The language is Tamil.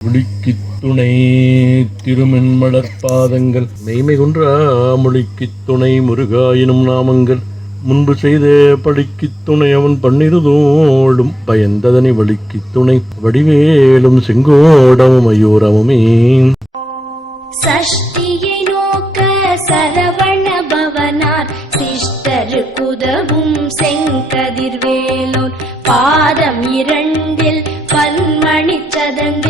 மொழிக்குத் துணை திருமென்மலர்பாதங்கள் மெய்மை குன்றா மொழிக்குத் துணை முருகா எனும் நாமங்கள் முன்பு செய்த படிக்குத் துணை அவன் பன்னிருதோடும் பயந்ததனை வழிக்குத் துணை வடிவேலும் செங்கோடமும் மயூரமுமே. சஷ்டியை நோக்க சரவண பவனார் சிஷ்டரு குதவும் செங்கதிர்வேலோன் பாதம் இரண்டில் பன்மணி சதங்கு